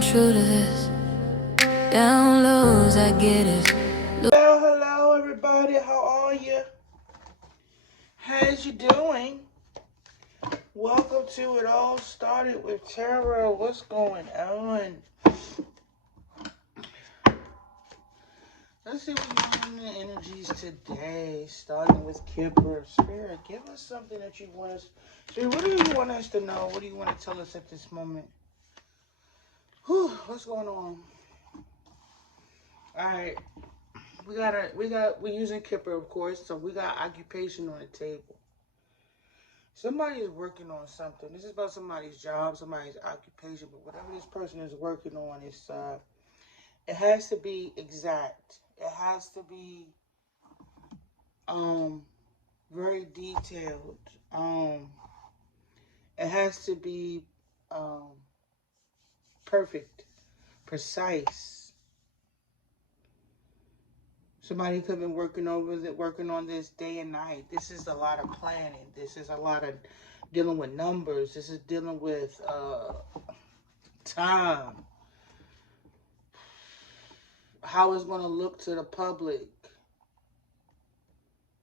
staying true to this. Down lows, I get it. Hello, everybody. How are you? How's you doing? Welcome to It All Started with Tarot. What's going on? Let's see what's going on in the energies today. Starting with Kipper. Spirit, give us something that you want us. Spirit, what do you want us to know? What do you want to tell us at this moment? Whew, what's going on? All right. We're using Kipper, of course, so we got occupation on the table. Somebody is working on something. This is about somebody's job, somebody's occupation, but whatever this person is working on, it has to be exact. It has to be very detailed. It has to be perfect, precise. Somebody could have been working on this day and night. This is a lot of planning. This is a lot of dealing with numbers. This is dealing with time. How it's going to look to the public.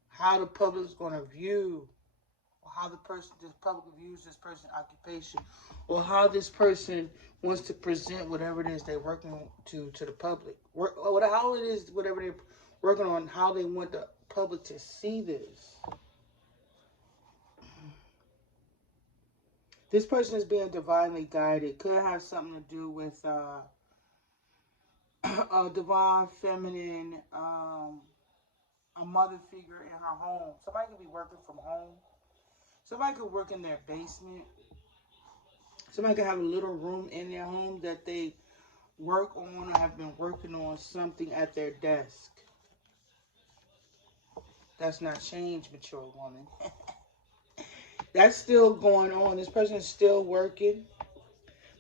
How the public's going to view. Or how this public views this person's occupation. Or how this person wants to present whatever it is they're working to the public. How it is, whatever they're working on, how they want the public to see this. This person is being divinely guided. Could have something to do with a divine feminine, a mother figure in her home. Somebody could be working from home. Somebody could work in their basement. Somebody could have a little room in their home that they work on or have been working on something at their desk. That's not change, mature woman. That's still going on. This person is still working.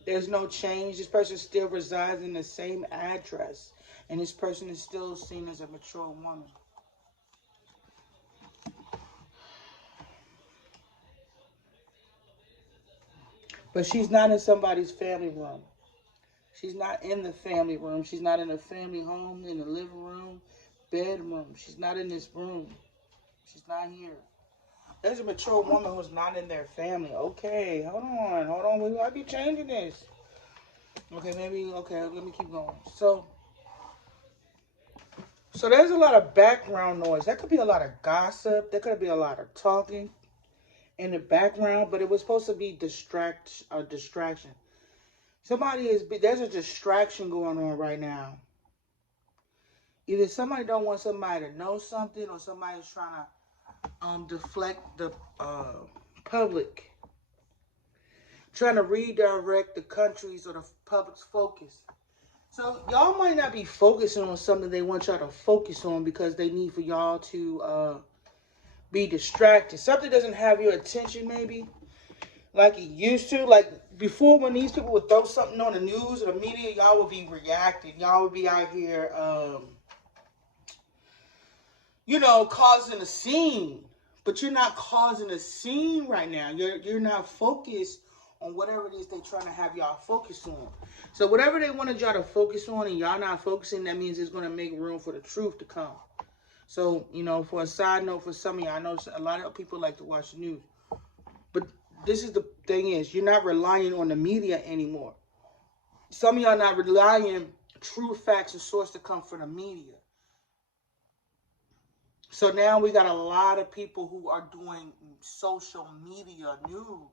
There's no change. This person still resides in the same address. And this person is still seen as a mature woman. But she's not in somebody's family room. She's not in the family room. She's not in a family home, in the living room, bedroom. She's not in this room. She's not here. There's a mature woman who's not in their family. Okay, hold on. We might be changing this. Okay, let me keep going. So there's a lot of background noise. That could be a lot of gossip. There could be a lot of talking in the background, but it was supposed to be distraction. There's a distraction going on right now. Either somebody don't want somebody to know something, or somebody's trying to deflect the public, trying to redirect the country's or the public's focus. So y'all might not be focusing on something they want y'all to focus on because they need for y'all to be distracted. Something doesn't have your attention maybe like it used to. Like before, when these people would throw something on the news or the media, y'all would be reacting. Y'all would be out here, causing a scene. But you're not causing a scene right now. You're not focused on whatever it is they're trying to have y'all focus on. So whatever they wanted y'all to focus on and y'all not focusing, that means it's going to make room for the truth to come. So, for a side note for some of y'all, I know a lot of people like to watch the news. But this is the thing is, you're not relying on the media anymore. Some of y'all not relying true facts and source to come from the media. So now we got a lot of people who are doing social media news.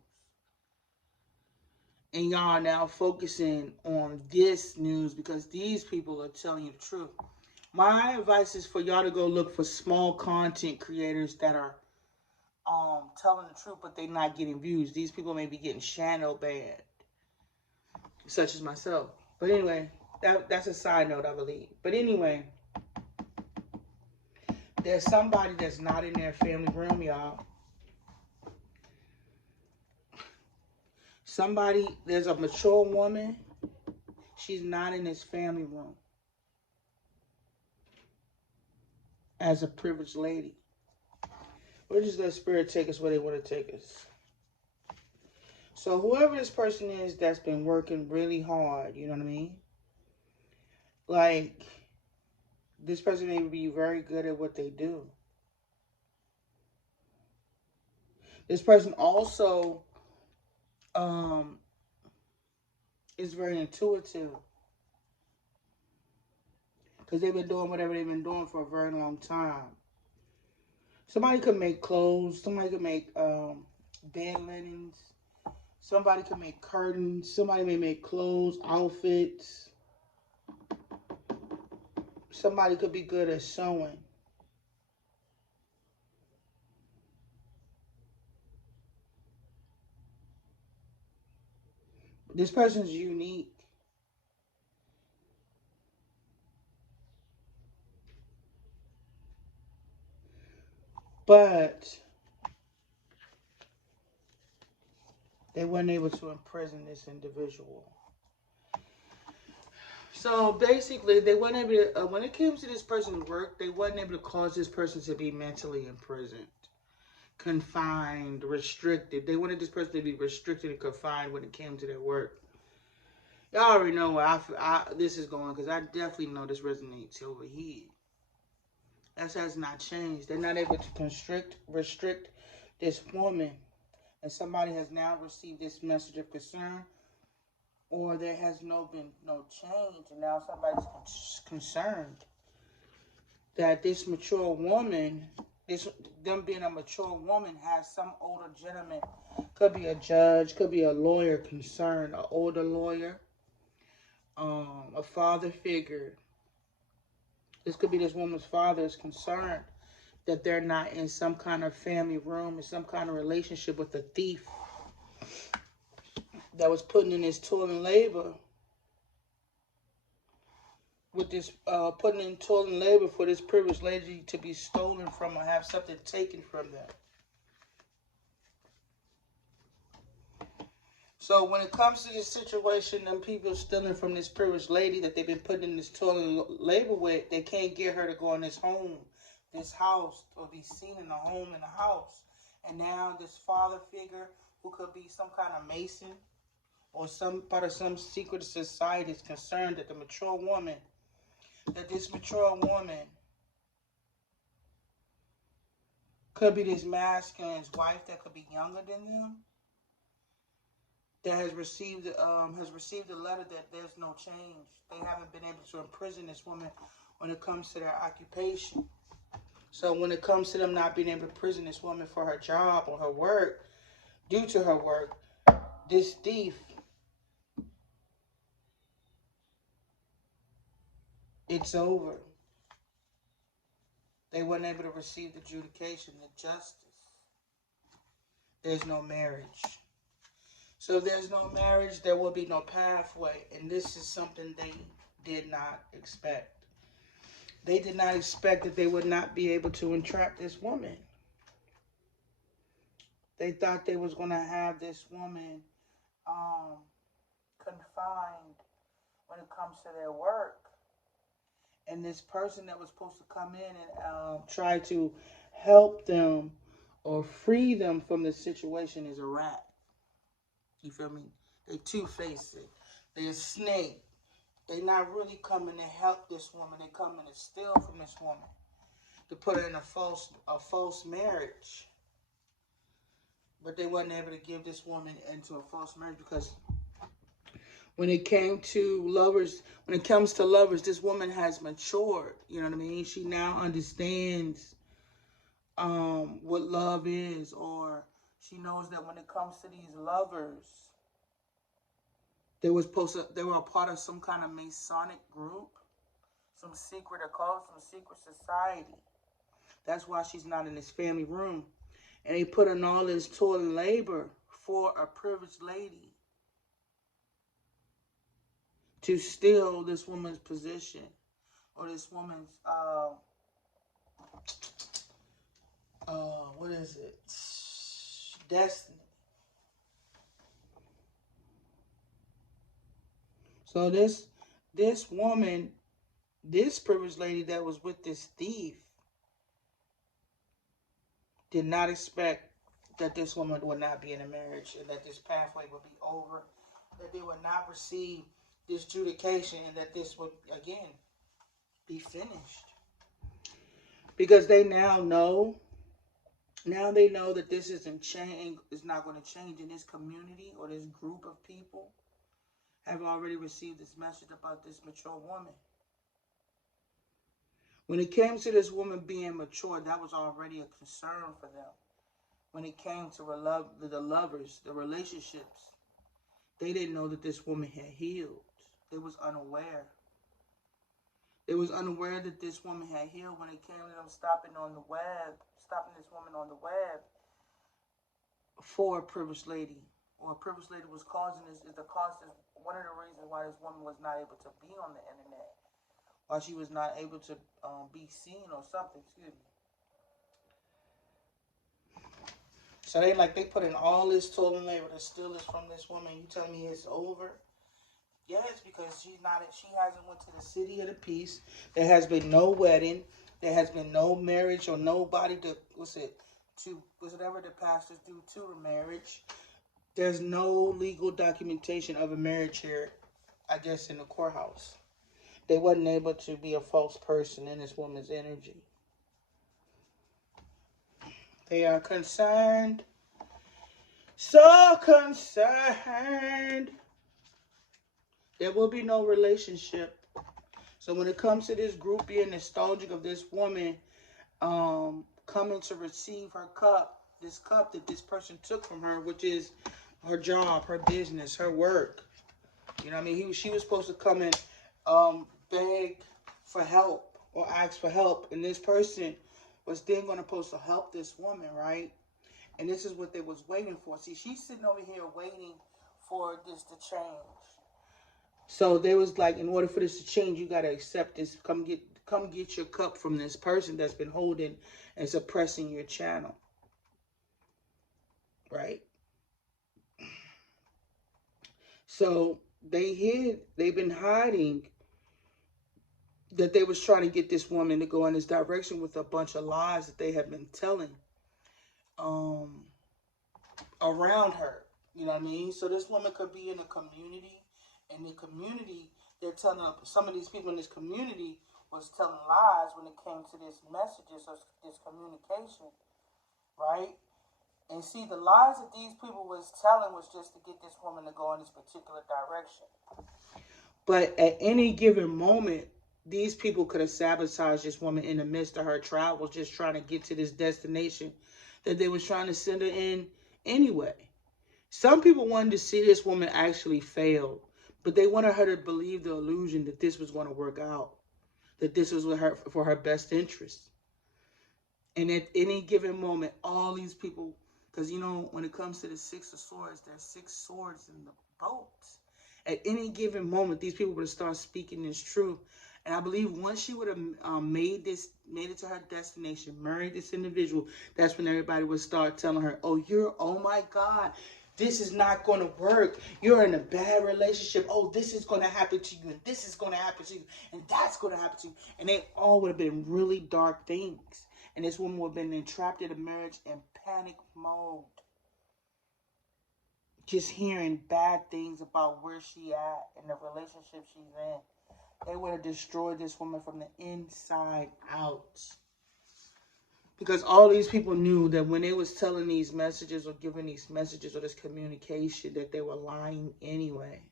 And y'all are now focusing on this news because these people are telling you the truth. My advice is for y'all to go look for small content creators that are telling the truth, but they're not getting views. These people may be getting shadow banned, such as myself. But anyway, that's a side note, I believe. But anyway, there's somebody that's not in their family room, y'all. There's a mature woman. She's not in his family room as a privileged lady. We'll just let spirit take us where they want to take us. So whoever this person is that's been working really hard, you know what I mean? Like, this person may be very good at what they do. This person also um, is very intuitive because they've been doing whatever they've been doing for a very long time. Somebody could make clothes. Somebody could make bed linens. Somebody could make curtains. Somebody may make clothes, outfits. Somebody could be good at sewing. This person's unique. But they weren't able to imprison this individual. So basically, they weren't able to, when it came to this person's work, they weren't able to cause this person to be mentally imprisoned, confined, restricted. They wanted this person to be restricted and confined when it came to their work. Y'all already know where this is going, because I definitely know this resonates over here. That has not changed. They're not able to restrict this woman, and somebody has now received this message of concern, or there has been no change, and now somebody's concerned that this mature woman, them being a mature woman, has some older gentleman, could be a judge, could be a lawyer concerned, an older lawyer, a father figure. This could be this woman's father is concerned that they're not in some kind of family room, in some kind of relationship with a thief that was putting in his toil and labor, with this putting in toil and labor for this privileged lady to be stolen from or have something taken from them. So when it comes to this situation, them people stealing from this privileged lady that they've been putting in this toil and labor with, they can't get her to go in this home, this house, or be seen in a home and a house. And now this father figure, who could be some kind of mason or some part of some secret society, is concerned that this mature woman could be this masculine's wife that could be younger than them, that has received a letter that there's no change. They haven't been able to imprison this woman when it comes to their occupation. So when it comes to them not being able to imprison this woman for her job or her work, due to her work, this thief, it's over. They weren't able to receive the adjudication, the justice. There's no marriage. So if there's no marriage, there will be no pathway. And this is something they did not expect. They did not expect that they would not be able to entrap this woman. They thought they was going to have this woman confined when it comes to their work. And this person that was supposed to come in and try to help them or free them from the situation is a rat. You feel me? They two-faced it. They a snake. They not really coming to help this woman. They coming to steal from this woman, to put her in a false marriage. But they wasn't able to give this woman into a false marriage, because when it comes to lovers, this woman has matured. You know what I mean? She now understands what love is, or she knows that when it comes to these lovers, they were a part of some kind of Masonic group, some secret occult, some secret society. That's why she's not in this family room. And they put in all this toil and labor for a privileged lady to steal this woman's position, or this woman's what is it? Destiny. So this woman, this privileged lady that was with this thief, did not expect that this woman would not be in a marriage and that this pathway would be over, that they would not receive this judication, and that this would again be finished. Because they now know, they know that this isn't change, is not going to change in this community, or this group of people have already received this message about this mature woman. When it came to this woman being mature, that was already a concern for them. When it came to the lovers, the relationships, they didn't know that this woman had healed. They was unaware. They was unaware that this woman had healed when it came to them stopping this woman on the web for a privileged lady. Or a privileged lady was causing this, one of the reasons why this woman was not able to be on the internet. Why she was not able to be seen or something, excuse me. So they put in all this toil and labor to steal this from this woman. You tell me it's over? Yes, because she hasn't went to the city of the peace. There has been no wedding. There has been no marriage or nobody to whatever the pastors do to a marriage. There's no legal documentation of a marriage here, I guess, in the courthouse. They wasn't able to be a false person in this woman's energy. They are concerned, so concerned. There will be no relationship. So when it comes to this group being nostalgic of this woman coming to receive her cup, this cup that this person took from her, which is her job, her business, her work. You know what I mean? She was supposed to come and beg for help or ask for help. And this person was then going to supposed to help this woman, right? And this is what they was waiting for. See, she's sitting over here waiting for this to change. So they was like, in order for this to change, you got to accept this. Come get your cup from this person that's been holding and suppressing your channel. Right? So they've been hiding that they was trying to get this woman to go in this direction with a bunch of lies that they have been telling around her. You know what I mean? So this woman could be in a community, and the community, they're telling some of these people in this community was telling lies when it came to this messages or this communication, right? And see, the lies that these people was telling was just to get this woman to go in this particular direction. But at any given moment, these people could have sabotaged this woman in the midst of her travels, just trying to get to this destination that they was trying to send her in anyway. Some people wanted to see this woman actually fail, but they wanted her to believe the illusion that this was going to work out, that this was for her best interest. And at any given moment, all these people, because you know, when it comes to the Six of Swords, there's 6 swords in the boat. At any given moment, these people would start speaking this truth. And I believe once she would have made it to her destination, married this individual, that's when everybody would start telling her, oh my God, this is not going to work. You're in a bad relationship. Oh, this is going to happen to you, and this is going to happen to you, and that's going to happen to you. And they all would have been really dark things. And this woman would have been entrapped in a marriage in panic mode. Just hearing bad things about where she at and the relationship she's in. They would have destroyed this woman from the inside out. Because all these people knew that when they was telling these messages or giving these messages or this communication, that they were lying anyway.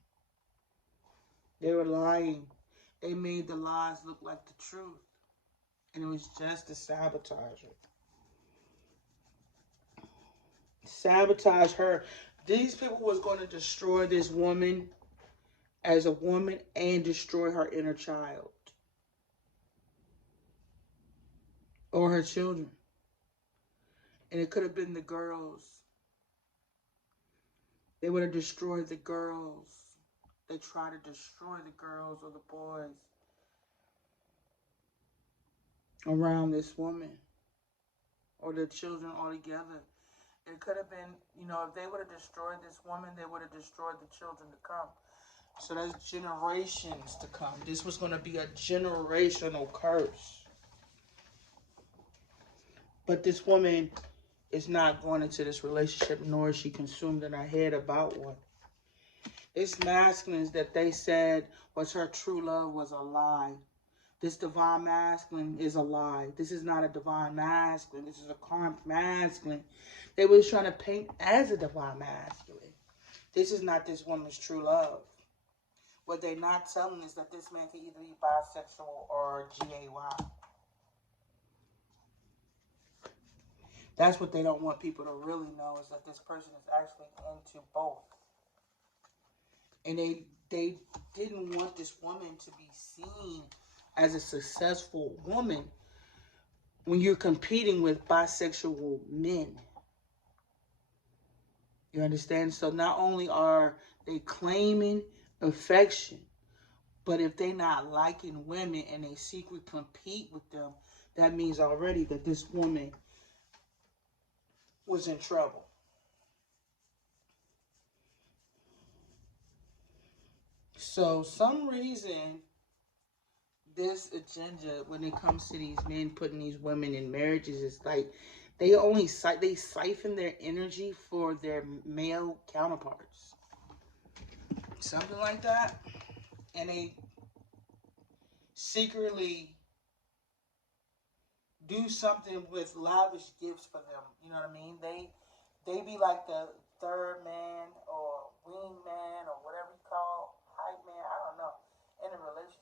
They were lying. They made the lies look like the truth. And it was just to sabotage her. Sabotage her. These people was going to destroy this woman as a woman and destroy her inner child. Or her children. And it could have been the girls. They would have destroyed the girls. They tried to destroy the girls or the boys around this woman. Or the children altogether. It could have been, if they would have destroyed this woman, they would have destroyed the children to come. So that's generations to come. This was going to be a generational curse. But this woman is not going into this relationship, nor is she consumed in her head about one. This masculine that they said was her true love was a lie. This divine masculine is a lie. This is not a divine masculine. This is a karmic masculine. They was trying to paint as a divine masculine. This is not this woman's true love. What they're not telling is that this man can either be bisexual or gay. That's what they don't want people to really know, is that this person is actually into both. And they didn't want this woman to be seen as a successful woman when you're competing with bisexual men. You understand? So not only are they claiming affection, but if they're not liking women and they secretly compete with them, that means already that this woman was in trouble. So some reason this agenda, when it comes to these men putting these women in marriages, is like they siphon their energy for their male counterparts, something like that, and they secretly do something with lavish gifts for them. You know what I mean? They be like the third man or wing man or whatever you call hype man. I don't know, in a relationship.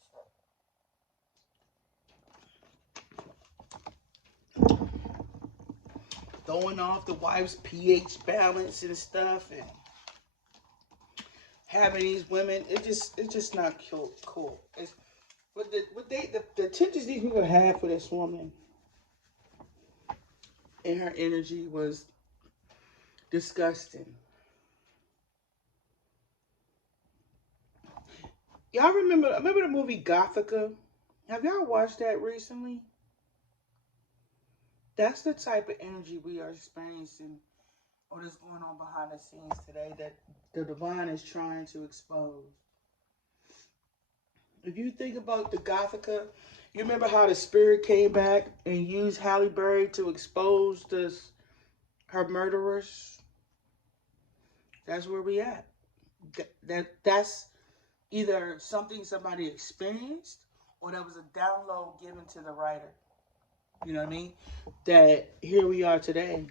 Throwing off the wife's pH balance and stuff, and having these women, it's just not cool. It's the intentions these people had for this woman and her energy was disgusting. Y'all remember the movie Gothica? Have y'all watched that recently? That's the type of energy we are experiencing, or that's going on behind the scenes today, that the divine is trying to expose. If you think about the Gothica, you remember how the spirit came back and used Halle Berry to expose her murderers? That's where we at. That's either something somebody experienced, or that was a download given to the writer. You know what I mean? That here we are today,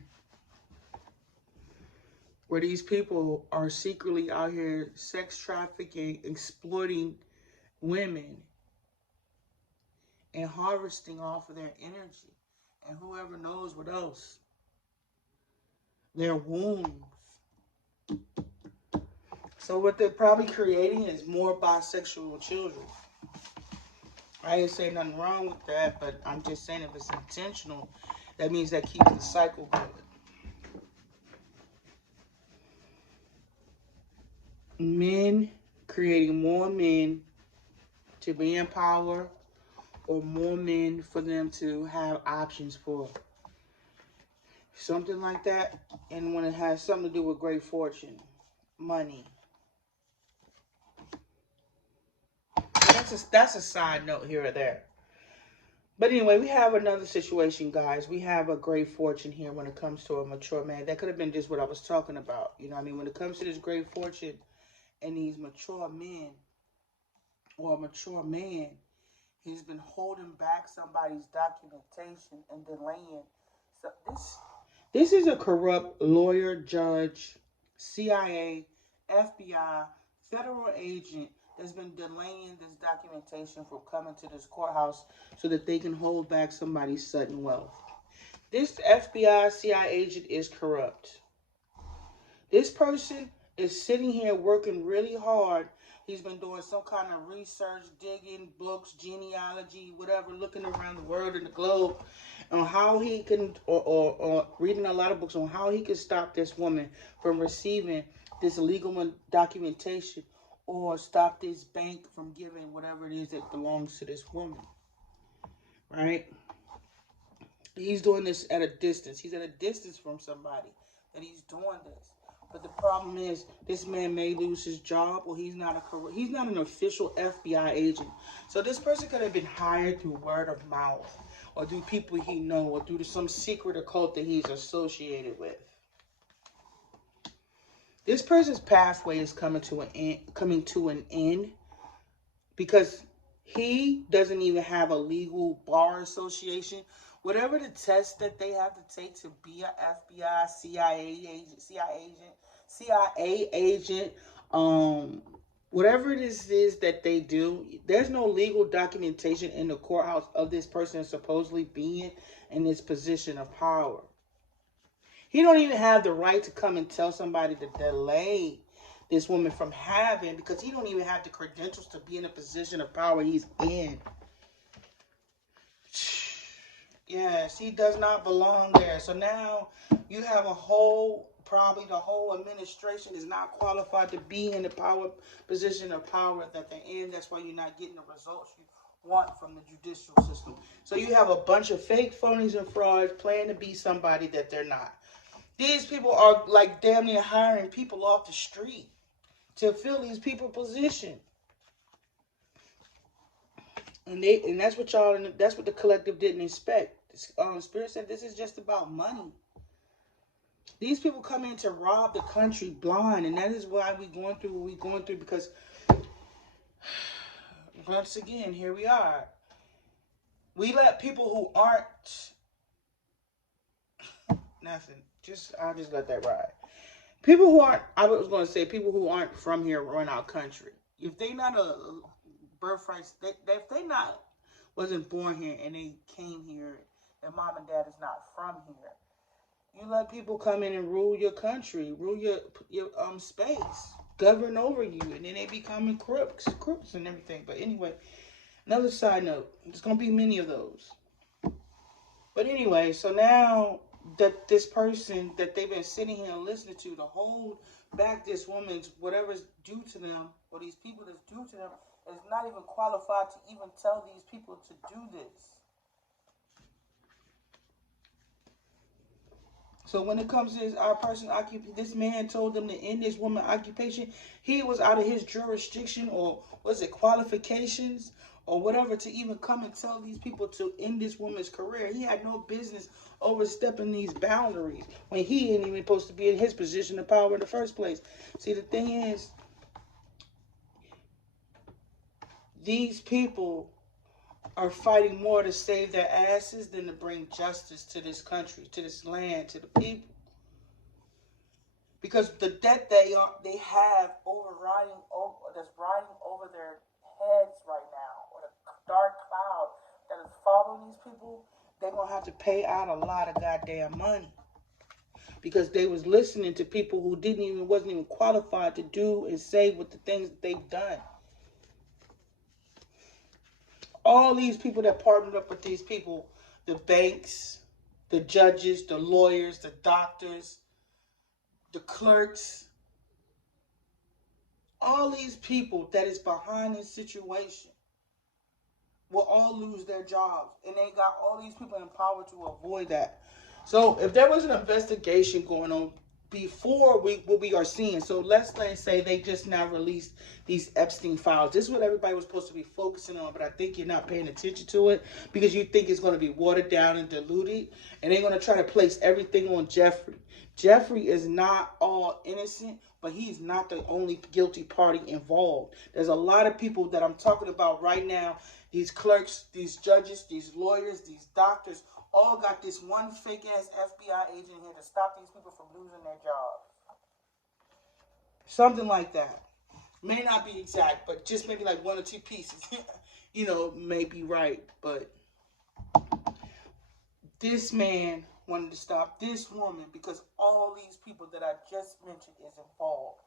where these people are secretly out here sex trafficking, exploiting women, and harvesting off of their energy, and whoever knows what else, their wounds. So what they're probably creating is more bisexual children. I ain't saying nothing wrong with that, but I'm just saying if it's intentional, that means that keeps the cycle going. Men creating more men to be in power, or more men for them to have options for. Something like that. And when it has something to do with great fortune, money. That's a side note here or there. But anyway, we have another situation, guys. We have a great fortune here when it comes to a mature man. That could have been just what I was talking about. You know what I mean? When it comes to this great fortune and these mature men, or a mature man, he's been holding back somebody's documentation and delaying. So this is a corrupt lawyer, judge, CIA, FBI, federal agent that's been delaying this documentation from coming to this courthouse so that they can hold back somebody's sudden wealth. This FBI, CIA agent is corrupt. This person is sitting here working really hard. He's been doing some kind of research, digging books, genealogy, whatever, looking around the world and the globe on how he can, or reading a lot of books on how he can stop this woman from receiving this illegal documentation, or stop this bank from giving whatever it is that belongs to this woman. Right? He's doing this at a distance. He's at a distance from somebody that he's doing this. But the problem is, this man may lose his job, or he's not an official FBI agent. So this person could have been hired through word of mouth, or through people he know, or through some secret occult that he's associated with. This person's pathway is coming to an end because he doesn't even have a legal bar association. Whatever the test that they have to take to be an FBI, CIA agent, whatever this is that they do, there's no legal documentation in the courthouse of this person supposedly being in this position of power. He don't even have the right to come and tell somebody to delay this woman from having, because he don't even have the credentials to be in a position of power he's in. Yes, he does not belong there. So now you have probably the whole administration is not qualified to be in the position of power that they're in. That's why you're not getting the results you want from the judicial system. So you have a bunch of fake phonies and frauds playing to be somebody that they're not. These people are like damn near hiring people off the street to fill these people's position. And that's what the collective didn't expect. Spirit said this is just about money. These people come in to rob the country blind, and that is why we're going through what we're going through, because once again, here we are. We let people who aren't nothing. I'll just let that ride. People who aren't from here run our country. If they not a birthright, if they not wasn't born here and they came here, and mom and dad is not from here, you let people come in and rule your country, rule your space, govern over you, and then they becoming crooks and everything. But anyway, another side note, there's gonna be many of those. But anyway, so now that this person that they've been sitting here and listening to hold back this woman's whatever's due to them, or these people that's due to them, is not even qualified to even tell these people to do this. So when it comes to this man told them to end this woman occupation. He was out of his jurisdiction, or was it qualifications or whatever, to even come and tell these people to end this woman's career. He had no business overstepping these boundaries when he ain't even supposed to be in his position of power in the first place. See, the thing is, these people are fighting more to save their asses than to bring justice to this country, to this land, to the people. Because the debt they have that's riding over their heads right now, or the dark cloud that is following these people, they're gonna have to pay out a lot of goddamn money, because they was listening to people who wasn't even qualified to do and say what the things that they've done. All these people that partnered up with these people, the banks, the judges, the lawyers, the doctors, the clerks, all these people that is behind this situation will all lose their jobs. And they got all these people in power to avoid that. So if there was an investigation going on before what we are seeing, so let's say they just now released these Epstein files. This is what everybody was supposed to be focusing on, but I think you're not paying attention to it because you think it's going to be watered down and diluted, and they're going to try to place everything on Jeffrey. Jeffrey is not all innocent, but he's not the only guilty party involved. There's a lot of people that I'm talking about right now. These clerks, these judges, these lawyers, these doctors, all got this one fake ass FBI agent here to stop these people from losing their jobs. Something like that. May not be exact, but just maybe like one or two pieces, may be right. But this man wanted to stop this woman because all these people that I just mentioned is involved.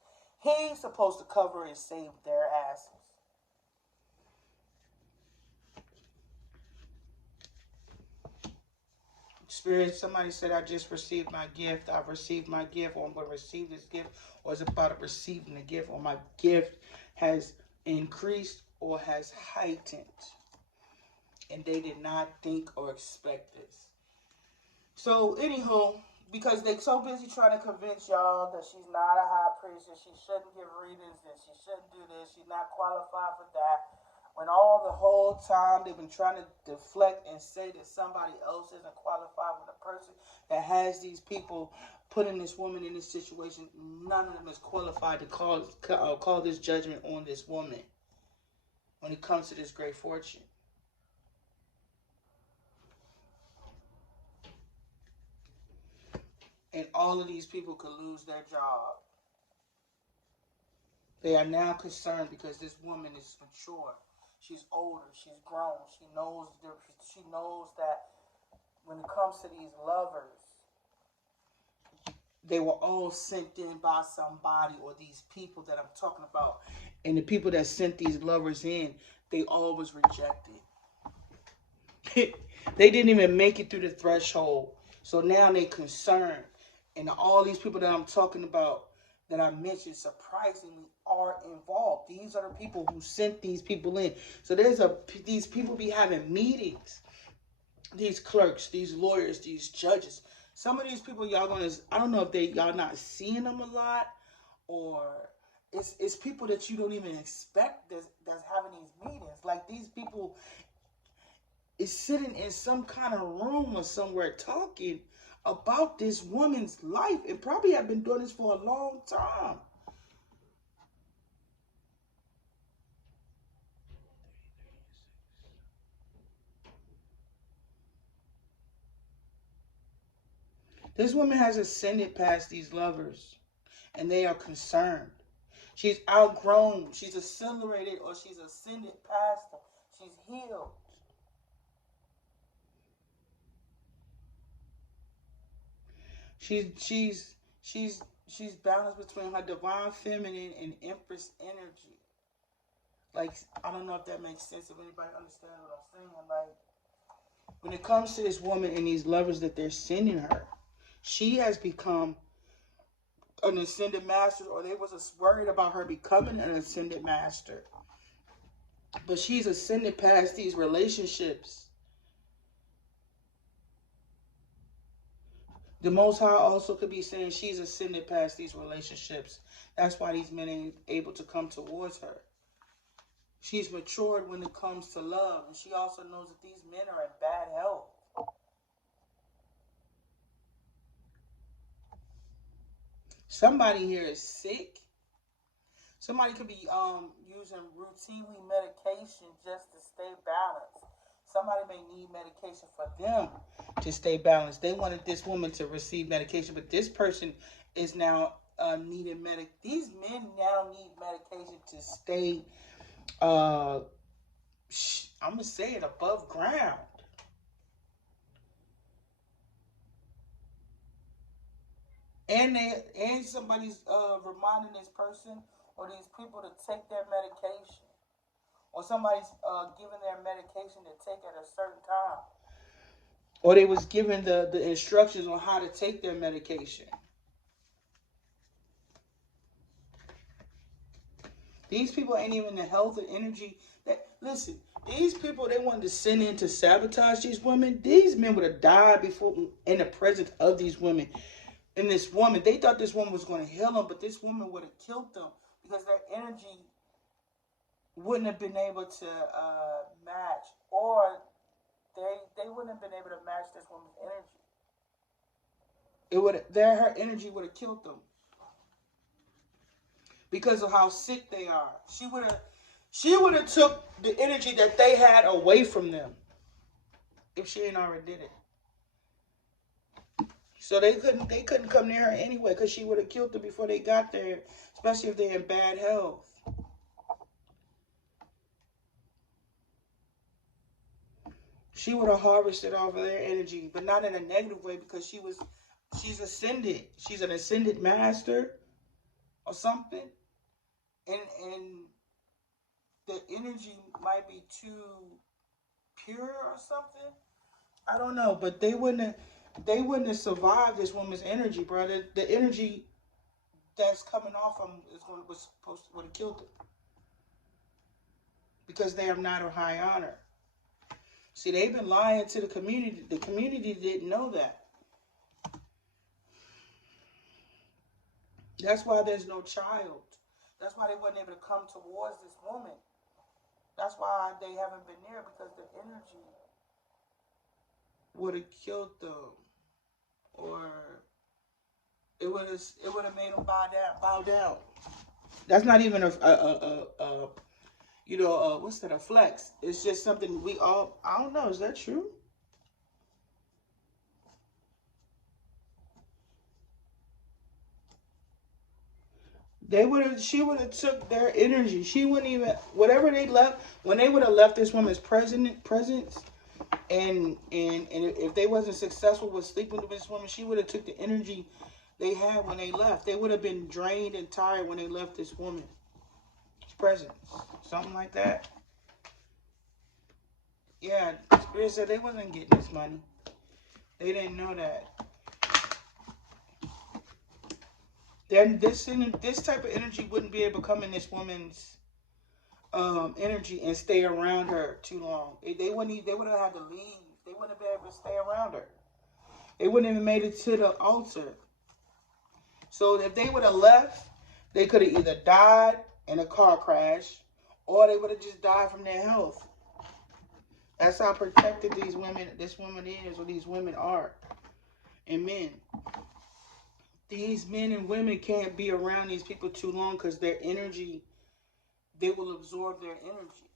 He's supposed to cover and save their asses. Spirit, somebody said, I just received my gift. I've received my gift, or I'm going to receive this gift, or is about to receive the gift, or my gift has increased or has heightened. And they did not think or expect this. So, anyhow, because they're so busy trying to convince y'all that she's not a high priest, and she shouldn't give readings, and she shouldn't do this, she's not qualified for that. When all the whole time they've been trying to deflect and say that somebody else isn't qualified with a person that has these people putting this woman in this situation, none of them is qualified to call this judgment on this woman when it comes to this great fortune. And all of these people could lose their job. They are now concerned because this woman is mature. She's older. She's grown. She knows that when it comes to these lovers, they were all sent in by somebody, or these people that I'm talking about. And the people that sent these lovers in, they all was rejected. They didn't even make it through the threshold. So now they concerned. And all these people that I'm talking about, that I mentioned, surprisingly are involved. These are the people who sent these people in. So these people be having meetings. These clerks, these lawyers, these judges. Some of these people I don't know if y'all not seeing them a lot, or it's people that you don't even expect that's having these meetings. Like, these people is sitting in some kind of room or somewhere talking about this woman's life, and probably have been doing this for a long time. This woman has ascended past these lovers, and they are concerned. She's outgrown, she's accelerated, or she's ascended past them. She's healed. She's balanced between her divine feminine and empress energy. Like, I don't know if that makes sense, if anybody understands what I'm saying. Like, when it comes to this woman and these lovers that they're sending her, she has become an ascended master, or they was worried about her becoming an ascended master. But she's ascended past these relationships. The Most High also could be saying she's ascended past these relationships. That's why these men ain't able to come towards her. She's matured when it comes to love, and she also knows that these men are in bad health. Somebody here is sick. Somebody could be using routinely medication just to stay balanced. Somebody may need medication for them to stay balanced. They wanted this woman to receive medication, but this person is now needing These men now need medication to stay, I'm gonna say it, above ground. And somebody's reminding this person or these people to take their medication, or somebody's giving their medication to take at a certain time, or they was given the instructions on how to take their medication. These people ain't even the health and energy that, listen, these people, they wanted to send in to sabotage these women. These men would have died before, in the presence of these women. And this woman, they thought this woman was going to heal them, but this woman would have killed them, because their energy wouldn't have been able to match, or they wouldn't have been able to match this woman's energy. Her energy would have killed them because of how sick they are. She would have took the energy that they had away from them if she ain't already did it. So they couldn't come near her anyway, because she would have killed them before they got there, especially if they're in bad health. She would have harvested off of their energy, but not in a negative way, because she's ascended. She's an ascended master or something. And the energy might be too pure or something. I don't know, but they wouldn't have survived this woman's energy, brother. The energy that's coming off them would have killed them, because they are not of high honor. See, they've been lying to the community. The community didn't know that. That's why there's no child. That's why they wasn't able to come towards this woman. that's why they haven't been there, because the energy would have killed them, or it would have made them bow down. That's not even a what's that, a flex. It's just something we all, I don't know, is that true? She would have took their energy. She wouldn't even, whatever they left, when they would have left this woman's presence, and if they wasn't successful with sleeping with this woman, she would have took the energy they had when they left. They would have been drained and tired when they left this woman's presence. Something like that. Yeah, Spirit said they wasn't getting this money. They didn't know that. Then this type of energy wouldn't be able to come in this woman's energy and stay around her too long. They would have had to leave. They wouldn't have been able to stay around her. They wouldn't have even made it to the altar. So if they would have left, they could have either died in a car crash, or they would have just died from their health. That's how protected this woman is, or these women are, and men. These men and women can't be around these people too long, because their energy, they will absorb their energy.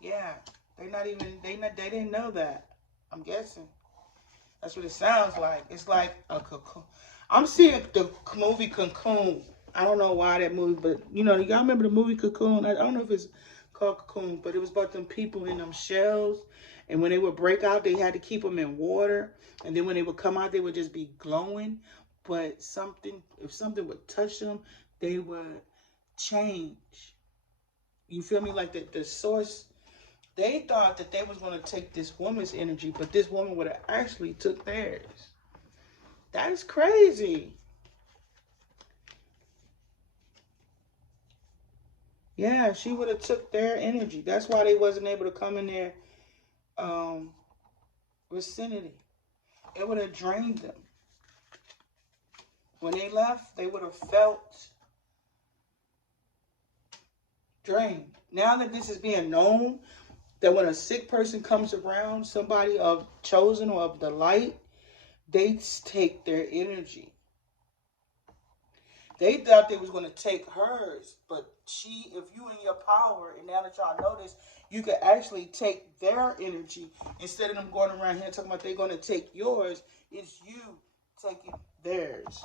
Yeah, they didn't know that. I'm guessing. That's what it sounds like. It's like a cocoon. I'm seeing the movie Cocoon. I don't know why that movie, but y'all remember the movie Cocoon? I don't know if it's called Cocoon, but it was about them people in them shells. And when they would break out, they had to keep them in water. And then when they would come out, they would just be glowing. But if something would touch them, they would change. You feel me? Like the source, they thought that they was going to take this woman's energy, but this woman would have actually took theirs. That's crazy. Yeah, she would have took their energy. That's why they wasn't able to come in their vicinity. It would have drained them. When they left, they would have felt drained. Now that this is being known, that when a sick person comes around, somebody of chosen or of the light, they take their energy. They thought they was going to take hers, but if you in your power, and now that y'all know this, you could actually take their energy. Instead of them going around here talking about they're going to take yours, it's you taking theirs.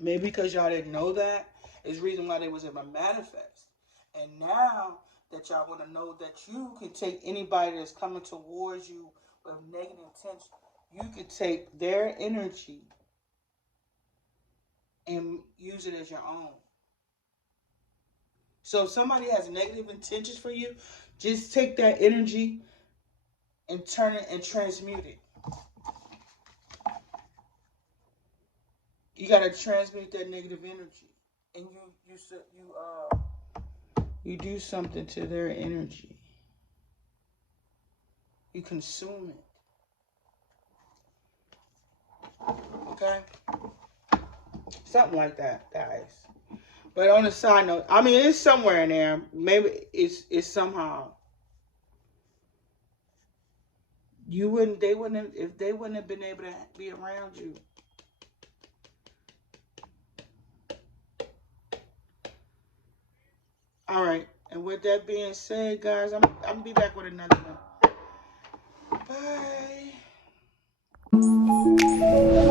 Maybe because y'all didn't know that is the reason why they was able to manifest. And now that y'all want to know that you can take anybody that's coming towards you with negative intention, you could take their energy and use it as your own. So if somebody has negative intentions for you, just take that energy and turn it and transmute it. You gotta transmute that negative energy, and you do something to their energy. You consume it. Okay? Something like that, guys. But on a side note, I mean, it's somewhere in there. Maybe it's somehow. They wouldn't have been able to be around you. All right. And with that being said, guys, I'm gonna be back with another one. Bye.